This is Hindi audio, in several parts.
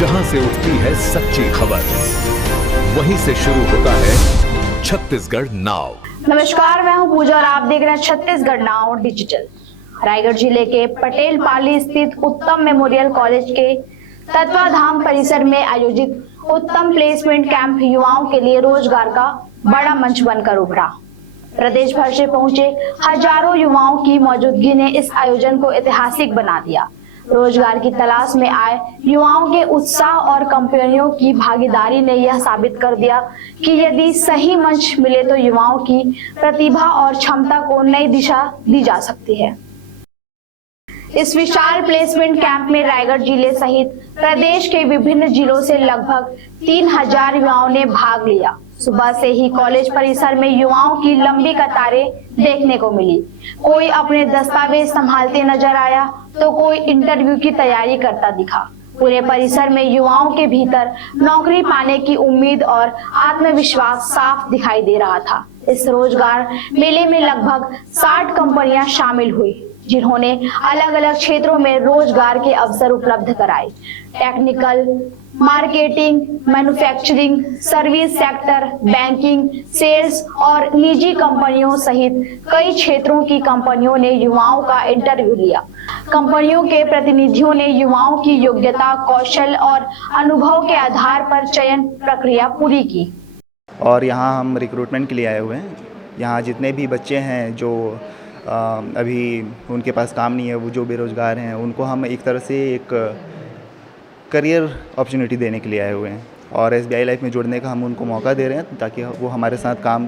जहां से उठती है सच्ची खबर, वहीं से शुरू होता है छत्तीसगढ़ नाउ। नमस्कार, मैं हूं पूजा और आप देख रहे हैं छत्तीसगढ़ नाउ डिजिटल। रायगढ़ जिले के पटेल पाली स्थित उत्तम मेमोरियल कॉलेज के तत्वाधाम परिसर में आयोजित उत्तम प्लेसमेंट कैंप युवाओं के लिए रोजगार का बड़ा मंच बनकर उभरा। प्रदेश भर से पहुंचे हजारों युवाओं की मौजूदगी ने इस आयोजन को ऐतिहासिक बना दिया। रोजगार की तलाश में आए युवाओं के उत्साह और कंपनियों की भागीदारी ने यह साबित कर दिया कि यदि सही मंच मिले तो युवाओं की प्रतिभा और क्षमता को नई दिशा दी जा सकती है। इस विशाल प्लेसमेंट कैंप में रायगढ़ जिले सहित प्रदेश के विभिन्न जिलों से लगभग 3000 युवाओं ने भाग लिया। सुबह से ही कॉलेज परिसर में युवाओं की लंबी कतारें देखने को मिली। कोई अपने दस्तावेज संभालते नजर आया तो कोई इंटरव्यू की तैयारी करता दिखा। पूरे परिसर में युवाओं के भीतर नौकरी पाने की उम्मीद और आत्मविश्वास साफ दिखाई दे रहा था। इस रोजगार मेले में लगभग 60 कंपनियां शामिल हुई, जिन्होंने अलग अलग क्षेत्रों में रोजगार के अवसर उपलब्ध कराए। Technical, marketing, manufacturing, service sector, banking, sales और निजी कंपनियों सहित कई क्षेत्रों की कंपनियों ने युवाओं का इंटरव्यू लिया। कंपनियों के प्रतिनिधियों ने युवाओं की योग्यता, कौशल और अनुभव के आधार पर चयन प्रक्रिया पूरी की। और यहाँ हम रिक्रूटमेंट के लिए आए हुए हैं। यहाँ जितने भी बच्चे हैं जो अभी उनके पास काम नहीं है, वो जो बेरोज़गार हैं, उनको हम एक तरह से एक करियर अपॉर्चुनिटी देने के लिए आए हुए हैं और SBI लाइफ में जुड़ने का हम उनको मौका दे रहे हैं ताकि वो हमारे साथ काम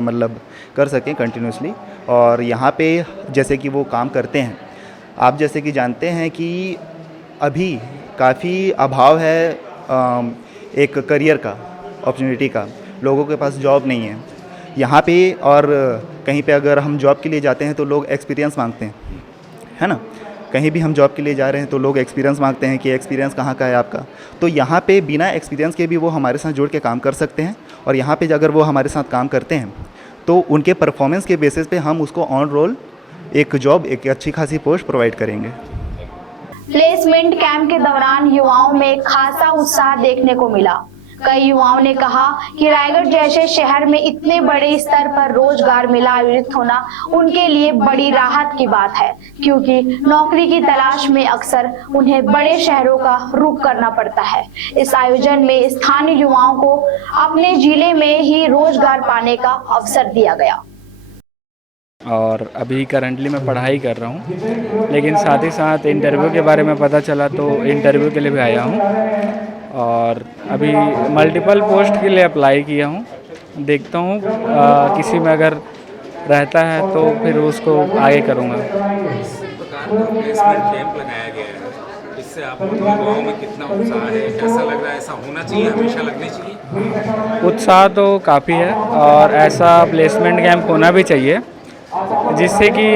मतलब कर सकें कंटिन्यूसली। और यहाँ पे जैसे कि वो काम करते हैं, आप जैसे कि जानते हैं कि अभी काफ़ी अभाव है एक करियर का, अपॉर्चुनिटी का। लोगों के पास जॉब नहीं है यहाँ पे, और कहीं पे अगर हम जॉब के लिए जाते हैं तो लोग एक्सपीरियंस मांगते हैं, है ना। कहीं भी हम जॉब के लिए जा रहे हैं तो लोग एक्सपीरियंस मांगते हैं कि एक्सपीरियंस कहाँ का है आपका। तो यहाँ पे बिना एक्सपीरियंस के भी वो हमारे साथ जुड़ के काम कर सकते हैं। और यहाँ पे अगर वो हमारे साथ काम करते हैं तो उनके परफॉर्मेंस के बेसिस पे हम उसको ऑन रोल एक जॉब, एक अच्छी खासी पोस्ट प्रोवाइड करेंगे। प्लेसमेंट कैंप के दौरान युवाओं में खासा उत्साह देखने को मिला। कई युवाओं ने कहा कि रायगढ़ जैसे शहर में इतने बड़े स्तर पर रोजगार मेला आयोजित होना उनके लिए बड़ी राहत की बात है, क्योंकि नौकरी की तलाश में अक्सर उन्हें बड़े शहरों का रुख करना पड़ता है। इस आयोजन में स्थानीय युवाओं को अपने जिले में ही रोजगार पाने का अवसर दिया गया। और अभी करंटली मैं पढ़ाई कर रहा हूँ, लेकिन साथ ही साथ इंटरव्यू के बारे में पता चला तो इंटरव्यू के लिए भी आया हूँ और अभी मल्टीपल पोस्ट के लिए अप्लाई किया हूँ। देखता हूँ किसी में अगर रहता है तो फिर उसको आगे करूँगा। इस प्रकार का प्लेसमेंट कैंप लगाया गया है, इससे आप युवाओं में कितना उत्साह है, कैसा लग रहा है? ऐसा होना चाहिए, हमेशा लगनी चाहिए। उत्साह तो काफ़ी है और ऐसा प्लेसमेंट कैंप होना भी चाहिए, जिससे कि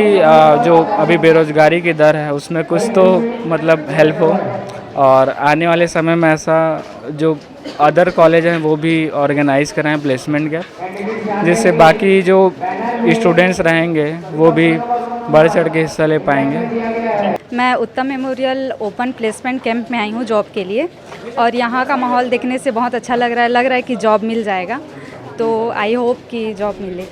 जो अभी बेरोज़गारी की दर है उसमें कुछ तो मतलब हेल्प हो। और आने वाले समय में ऐसा जो अदर कॉलेज हैं वो भी ऑर्गेनाइज़ कराएं प्लेसमेंट कैंप, जिससे बाकी जो स्टूडेंट्स रहेंगे वो भी बढ़ चढ़ के हिस्सा ले पाएंगे। मैं उत्तम मेमोरियल ओपन प्लेसमेंट कैंप में आई हूँ जॉब के लिए और यहाँ का माहौल देखने से बहुत अच्छा लग रहा है कि जॉब मिल जाएगा। तो आई होप कि जॉब मिले।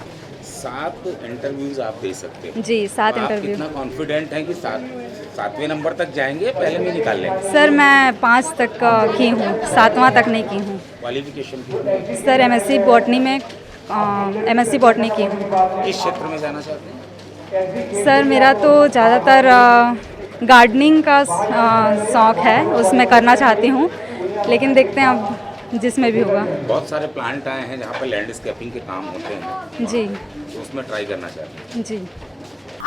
7 इंटरव्यूज आप दे सकते हैं जी, 7 इंटरव्यू। कितना कॉन्फिडेंट है कि 7वें नंबर तक जाएंगे, पहले में निकाल लेंगे? सर मैं 5 तक की हूँ, 7वां तक नहीं की हूँ। क्वालिफिकेशन की? सर MSc बॉटनी में MSc बॉटनी की हूँ। किस क्षेत्र में जाना चाहते हैं? सर मेरा तो ज़्यादातर गार्डनिंग का शौक़ है, उसमें करना चाहती हूँ, लेकिन देखते हैं अब जिसमें भी होगा। बहुत सारे प्लांट आए हैं जहाँ पर लैंडस्केपिंग के काम होते हैं जी, तो उसमें ट्राई करना चाहते हैं? जी।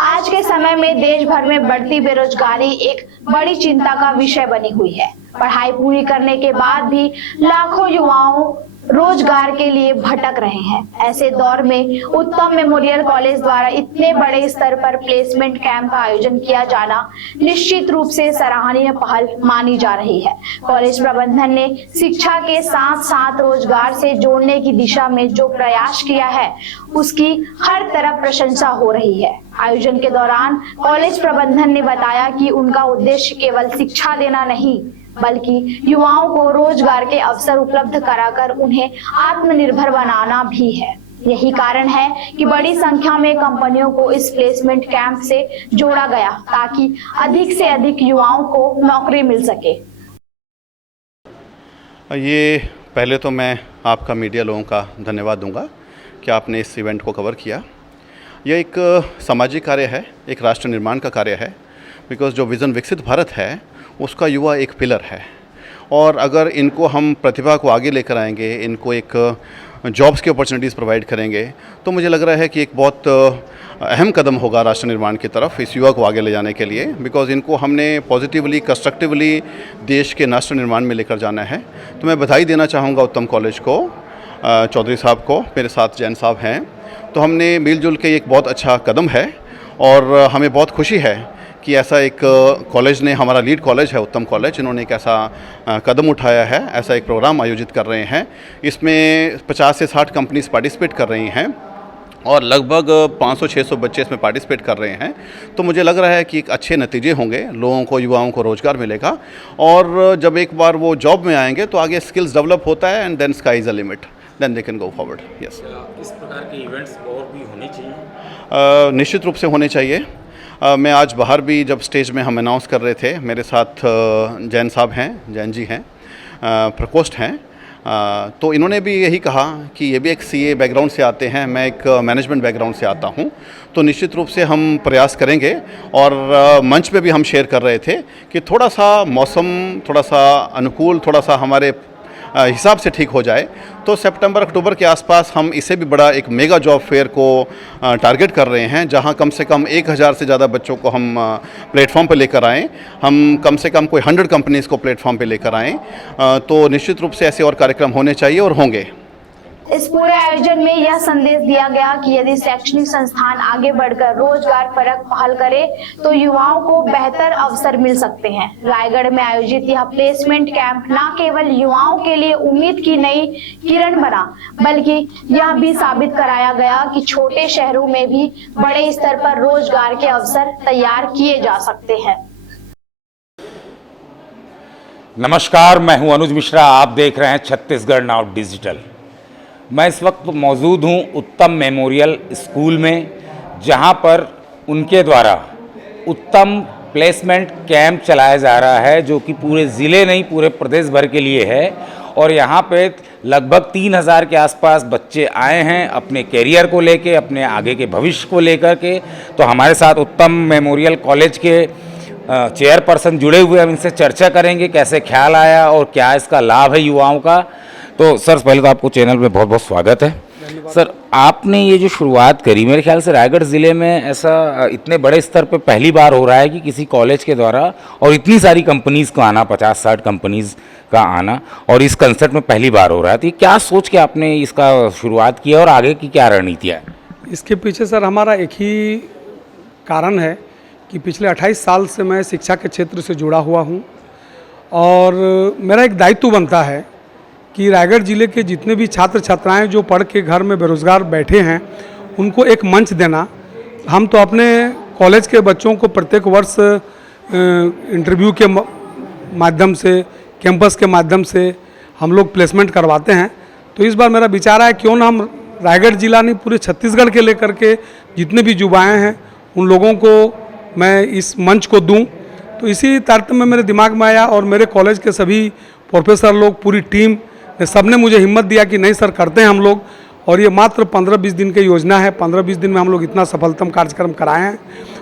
आज के समय में देश भर में बढ़ती बेरोजगारी एक बड़ी चिंता का विषय बनी हुई है। पढ़ाई पूरी करने के बाद भी लाखों युवाओं रोजगार के लिए भटक रहे हैं। ऐसे दौर में उत्तम मेमोरियल कॉलेज द्वारा इतने बड़े स्तर पर प्लेसमेंट कैंप का आयोजन किया जाना निश्चित रूप से सराहनीय पहल मानी जा रही है। कॉलेज प्रबंधन ने शिक्षा के साथ साथ रोजगार से जोड़ने की दिशा में जो प्रयास किया है उसकी हर तरफ प्रशंसा हो रही है। आयोजन के दौरान कॉलेज प्रबंधन ने बताया कि उनका उद्देश्य केवल शिक्षा देना नहीं बल्कि युवाओं को रोजगार के अवसर उपलब्ध कराकर उन्हें आत्मनिर्भर बनाना भी है। यही कारण है कि बड़ी संख्या में कंपनियों को इस प्लेसमेंट कैंप से जोड़ा गया ताकि अधिक से अधिक युवाओं को नौकरी मिल सके। ये पहले तो मैं आपका मीडिया लोगों का धन्यवाद दूंगा कि आपने इस इवेंट को कवर किया। यह एक सामाजिक कार्य है, एक राष्ट्र निर्माण का कार्य है, बिकॉज़ जो विज़न विकसित भारत है उसका युवा एक पिलर है। और अगर इनको हम प्रतिभा को आगे लेकर आएंगे, इनको एक जॉब्स की अपॉर्चुनिटीज़ प्रोवाइड करेंगे, तो मुझे लग रहा है कि एक बहुत अहम कदम होगा राष्ट्र निर्माण की तरफ इस युवा को आगे ले जाने के लिए। बिकॉज़ इनको हमने पॉजिटिवली, कंस्ट्रक्टिवली देश के राष्ट्र निर्माण में लेकर जाना है। तो मैं बधाई देना चाहूँगा उत्तम कॉलेज को, चौधरी साहब को, मेरे साथ जैन साहब हैं। तो हमने मिलजुल के एक बहुत अच्छा कदम है और हमें बहुत खुशी है कि ऐसा एक कॉलेज ने, हमारा लीड कॉलेज है उत्तम कॉलेज, इन्होंने एक ऐसा कदम उठाया है, ऐसा एक प्रोग्राम आयोजित कर रहे हैं। इसमें 50 से 60 कंपनीज पार्टिसिपेट कर रही हैं और लगभग 500-600 बच्चे इसमें पार्टिसिपेट कर रहे हैं। तो मुझे लग रहा है कि एक अच्छे नतीजे होंगे, लोगों को, युवाओं को रोज़गार मिलेगा और जब एक बार वो जॉब में आएंगे तो आगे स्किल्स डेवलप होता है and then sky is a limit, then they can go forward. Yes, इस प्रकार के इवेंट्स और भी होने चाहिए? निश्चित रूप से होने चाहिए। मैं आज बाहर भी जब स्टेज में हम अनाउंस कर रहे थे, मेरे साथ जैन साहब हैं, जैन जी हैं, प्रकोष्ठ हैं, तो इन्होंने भी यही कहा कि ये भी एक सीए बैकग्राउंड से आते हैं, मैं एक मैनेजमेंट बैकग्राउंड से आता हूं। तो निश्चित रूप से हम प्रयास करेंगे और मंच पे भी हम शेयर कर रहे थे कि थोड़ा सा मौसम थोड़ा सा अनुकूल, थोड़ा सा हमारे हिसाब से ठीक हो जाए तो सितंबर अक्टूबर के आसपास हम इसे भी बड़ा एक मेगा जॉब फेयर को टारगेट कर रहे हैं, जहां कम से कम 1000 से ज़्यादा बच्चों को हम प्लेटफॉर्म पर लेकर आएँ। हम कम से कम कोई 100 कंपनीज़ को प्लेटफॉर्म पे लेकर आएँ। तो निश्चित रूप से ऐसे और कार्यक्रम होने चाहिए और होंगे। इस पूरे आयोजन में यह संदेश दिया गया कि यदि शैक्षणिक संस्थान आगे बढ़कर रोजगार परक पहल करे तो युवाओं को बेहतर अवसर मिल सकते हैं। रायगढ़ में आयोजित यह प्लेसमेंट कैंप न केवल युवाओं के लिए उम्मीद की नई किरण बना, बल्कि यह भी साबित कराया गया कि छोटे शहरों में भी बड़े स्तर पर रोजगार के अवसर तैयार किए जा सकते हैं। नमस्कार, मैं हूं अनुज मिश्रा, आप देख रहे हैं छत्तीसगढ़ नाउ डिजिटल। मैं इस वक्त मौजूद हूं उत्तम मेमोरियल स्कूल में, जहां पर उनके द्वारा उत्तम प्लेसमेंट कैंप चलाया जा रहा है, जो कि पूरे ज़िले नहीं पूरे प्रदेश भर के लिए है। और यहां पे लगभग 3000 के आसपास बच्चे आए हैं अपने कैरियर को लेके, अपने आगे के भविष्य को लेकर के। तो हमारे साथ उत्तम मेमोरियल कॉलेज के चेयरपर्सन जुड़े हुए, हम इनसे चर्चा करेंगे कैसे ख्याल आया और क्या इसका लाभ है युवाओं का। तो सर, पहले तो आपको चैनल में बहुत बहुत स्वागत है। सर, आपने ये जो शुरुआत करी, मेरे ख्याल से रायगढ़ ज़िले में ऐसा इतने बड़े स्तर पे पहली बार हो रहा है कि किसी कॉलेज के द्वारा और इतनी सारी कंपनीज़ का आना, 50-60 कंपनीज़ का आना, और इस कंसेप्ट में पहली बार हो रहा है। तो ये क्या सोच के आपने इसका शुरुआत किया और आगे की क्या रणनीति है? इसके पीछे सर हमारा एक ही कारण है कि पिछले 28 साल से मैं शिक्षा के क्षेत्र से जुड़ा हुआ हूँ और मेरा एक दायित्व बनता है कि रायगढ़ ज़िले के जितने भी छात्र छात्राएं जो पढ़ के घर में बेरोज़गार बैठे हैं, उनको एक मंच देना। हम तो अपने कॉलेज के बच्चों को प्रत्येक वर्ष इंटरव्यू के माध्यम से, कैंपस के माध्यम से हम लोग प्लेसमेंट करवाते हैं। तो इस बार मेरा विचार है क्यों ना हम रायगढ़ ज़िला नहीं पूरे छत्तीसगढ़ के लेकर के जितने भी युवाएँ हैं उन लोगों को मैं इस मंच को दूं। तो इसी तारतम्य में मेरे दिमाग में आया और मेरे कॉलेज के सभी प्रोफेसर लोग, पूरी टीम सबने मुझे हिम्मत दिया कि नहीं सर, करते हैं हम लोग। और ये मात्र 15-20 दिन की योजना है। 15-20 दिन में हम लोग इतना सफलतम कार्यक्रम कराए हैं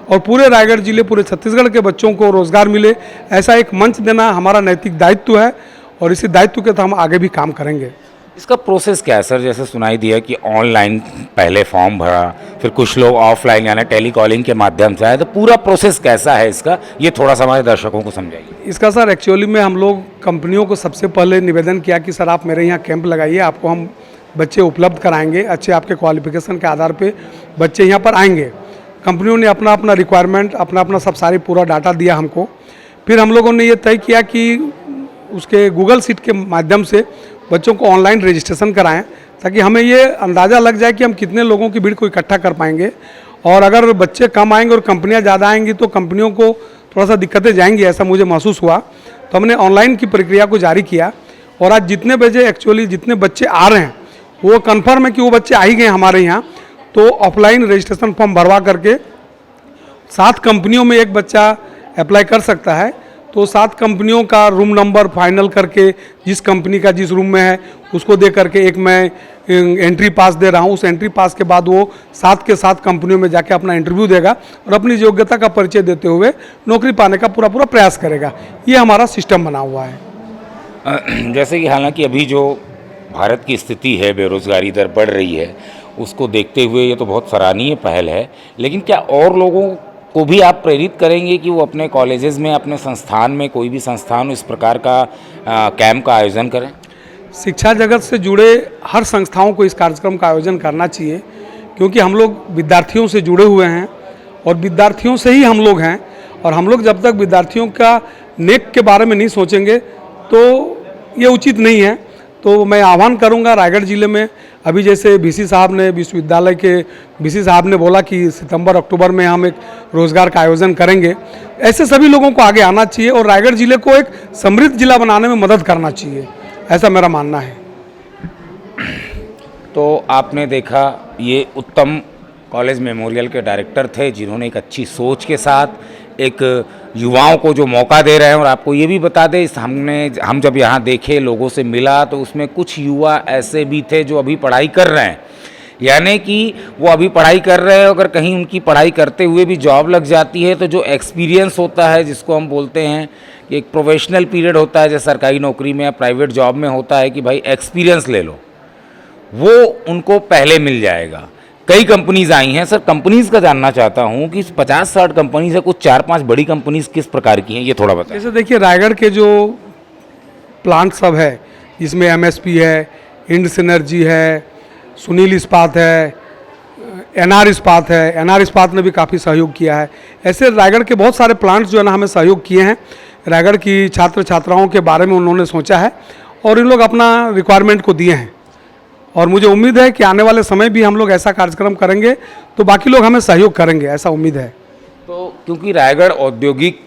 और पूरे रायगढ़ जिले, पूरे छत्तीसगढ़ के बच्चों को रोजगार मिले, ऐसा एक मंच देना हमारा नैतिक दायित्व है और इसी दायित्व के तहत हम आगे भी काम करेंगे। इसका प्रोसेस क्या है सर? जैसे सुनाई दिया कि ऑनलाइन पहले फॉर्म भरा, फिर कुछ लोग ऑफलाइन यानी टेलीकॉलिंग के माध्यम से आए, तो पूरा प्रोसेस कैसा है इसका, ये थोड़ा सा हमारे दर्शकों को समझाइए। इसका सर एक्चुअली में हम लोग कंपनियों को सबसे पहले निवेदन किया कि सर आप मेरे यहाँ कैंप लगाइए, आपको हम बच्चे उपलब्ध कराएंगे, अच्छे आपके क्वालिफिकेशन के आधार पर बच्चे यहाँ पर आएंगे। कंपनियों ने अपना अपना रिक्वायरमेंट, अपना अपना सब सारी पूरा डाटा दिया हमको। फिर हम लोगों ने ये तय किया कि उसके गूगल सीट के माध्यम से बच्चों को ऑनलाइन रजिस्ट्रेशन कराएं, ताकि हमें ये अंदाज़ा लग जाए कि हम कितने लोगों की भीड़ को इकट्ठा कर पाएंगे। और अगर बच्चे कम आएंगे और कंपनियां ज़्यादा आएंगी तो कंपनियों को थोड़ा सा दिक्कतें जाएंगी, ऐसा मुझे महसूस हुआ। तो हमने ऑनलाइन की प्रक्रिया को जारी किया और आज जितने बच्चे आ रहे हैं वो कन्फर्म है कि वो बच्चे आ ही गए हमारे यहाँ। तो ऑफलाइन रजिस्ट्रेशन फॉर्म भरवा करके 7 कंपनियों में एक बच्चा अप्लाई कर सकता है। तो 7 कंपनियों का रूम नंबर फाइनल करके जिस कंपनी का जिस रूम में है उसको दे करके एक मैं एंट्री पास दे रहा हूँ। उस एंट्री पास के बाद वो 7 के 7 कंपनियों में जाके अपना इंटरव्यू देगा और अपनी योग्यता का परिचय देते हुए नौकरी पाने का पूरा प्रयास करेगा। ये हमारा सिस्टम बना हुआ है। जैसे कि हालांकि अभी जो भारत की स्थिति है, बेरोज़गारी दर बढ़ रही है, उसको देखते हुए ये तो बहुत सराहनीय पहल है, लेकिन क्या और लोगों को भी आप प्रेरित करेंगे कि वो अपने कॉलेजेस में, अपने संस्थान में, कोई भी संस्थान इस प्रकार का कैंप का आयोजन करें? शिक्षा जगत से जुड़े हर संस्थाओं को इस कार्यक्रम का आयोजन करना चाहिए, क्योंकि हम लोग विद्यार्थियों से जुड़े हुए हैं और विद्यार्थियों से ही हम लोग हैं। और हम लोग जब तक विद्यार्थियों का नेक के बारे में नहीं सोचेंगे तो ये उचित नहीं है। तो मैं आह्वान करूंगा, रायगढ़ जिले में अभी जैसे वीसी साहब ने, विश्वविद्यालय के वीसी साहब ने बोला कि सितंबर अक्टूबर में हम एक रोजगार का आयोजन करेंगे, ऐसे सभी लोगों को आगे आना चाहिए और रायगढ़ जिले को एक समृद्ध जिला बनाने में मदद करना चाहिए, ऐसा मेरा मानना है। तो आपने देखा, ये उत्तम कॉलेज मेमोरियल के डायरेक्टर थे जिन्होंने एक अच्छी सोच के साथ एक युवाओं को जो मौका दे रहे हैं। और आपको ये भी बता दें, हम जब यहाँ देखे, लोगों से मिला, तो उसमें कुछ युवा ऐसे भी थे जो अभी पढ़ाई कर रहे हैं, यानी कि वो अभी पढ़ाई कर रहे हैं, अगर कहीं उनकी पढ़ाई करते हुए भी जॉब लग जाती है तो जो एक्सपीरियंस होता है, जिसको हम बोलते हैं कि एक प्रोफेशनल पीरियड होता है, जैसे सरकारी नौकरी में या प्राइवेट जॉब में होता है कि भाई एक्सपीरियंस ले लो, वो उनको पहले मिल जाएगा। कई कंपनीज आई हैं। सर, कंपनीज का जानना चाहता हूँ कि 50-60 कंपनीज है, कुछ 4-5 बड़ी कंपनीज किस प्रकार की हैं, ये थोड़ा बताएं। जैसे देखिए, रायगढ़ के जो प्लांट सब है, जिसमें एमएसपी है, इंड सिनर्जी है, सुनील इस्पात है, एनआर इस्पात है, एनआर इस्पात ने भी काफ़ी सहयोग किया है। ऐसे रायगढ़ के बहुत सारे प्लांट्स जो है ना हमें सहयोग किए हैं। रायगढ़ की छात्र छात्राओं के बारे में उन्होंने सोचा है और इन लोग अपना रिक्वायरमेंट को दिए हैं। और मुझे उम्मीद है कि आने वाले समय भी हम लोग ऐसा कार्यक्रम करेंगे तो बाकी लोग हमें सहयोग करेंगे, ऐसा उम्मीद है। तो क्योंकि रायगढ़ औद्योगिक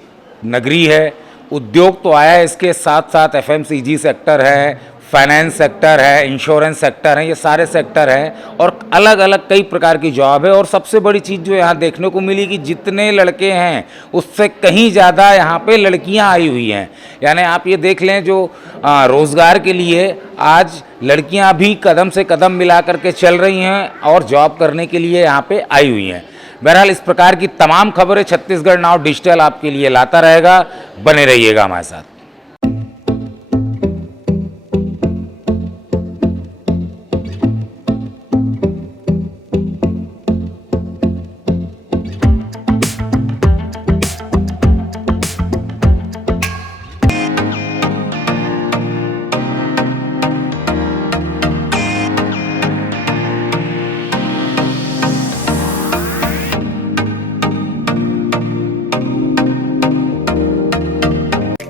नगरी है, उद्योग तो आया है, इसके साथ साथ एफएमसीजी सेक्टर है, फाइनेंस सेक्टर है, इंश्योरेंस सेक्टर है, ये सारे सेक्टर हैं और अलग अलग कई प्रकार की जॉब है। और सबसे बड़ी चीज़ जो यहाँ देखने को मिली कि जितने लड़के हैं उससे कहीं ज़्यादा यहाँ पे लड़कियाँ आई हुई हैं। यानी आप ये देख लें, जो रोज़गार के लिए आज लड़कियाँ भी कदम से कदम मिला करके चल रही हैं और जॉब करने के लिए यहाँ पे आई हुई हैं। बहरहाल, इस प्रकार की तमाम खबरें छत्तीसगढ़ नाउ डिजिटल आपके लिए लाता रहेगा। बने रहिएगा हमारे साथ।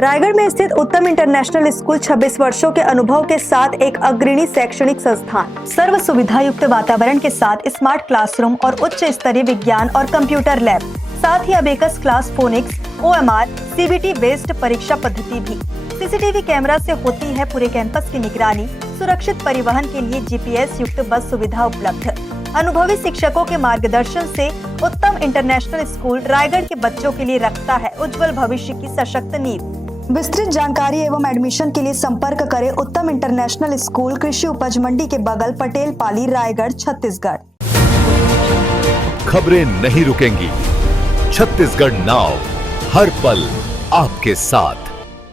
रायगढ़ में स्थित उत्तम इंटरनेशनल स्कूल 26 वर्षों के अनुभव के साथ एक अग्रणी शैक्षणिक संस्थान, सर्व सुविधा युक्त वातावरण के साथ स्मार्ट क्लासरूम और उच्च स्तरीय विज्ञान और कंप्यूटर लैब, साथ ही abacus class, phonics, OMR, CBT based परीक्षा पद्धति भी। CCTV कैमरा से होती है पूरे कैंपस की निगरानी। सुरक्षित परिवहन के लिए GPS युक्त बस सुविधा उपलब्ध। अनुभवी शिक्षकों के मार्गदर्शन से उत्तम इंटरनेशनल स्कूल रायगढ़ के बच्चों के लिए रखता है उज्जवल भविष्य की सशक्त नींव। विस्तृत जानकारी एवं एडमिशन के लिए संपर्क करें उत्तम इंटरनेशनल स्कूल, कृषि उपज मंडी के बगल, पटेल पाली, रायगढ़, छत्तीसगढ़। खबरें नहीं रुकेंगी। छत्तीसगढ़ नाउ हर पल आपके साथ।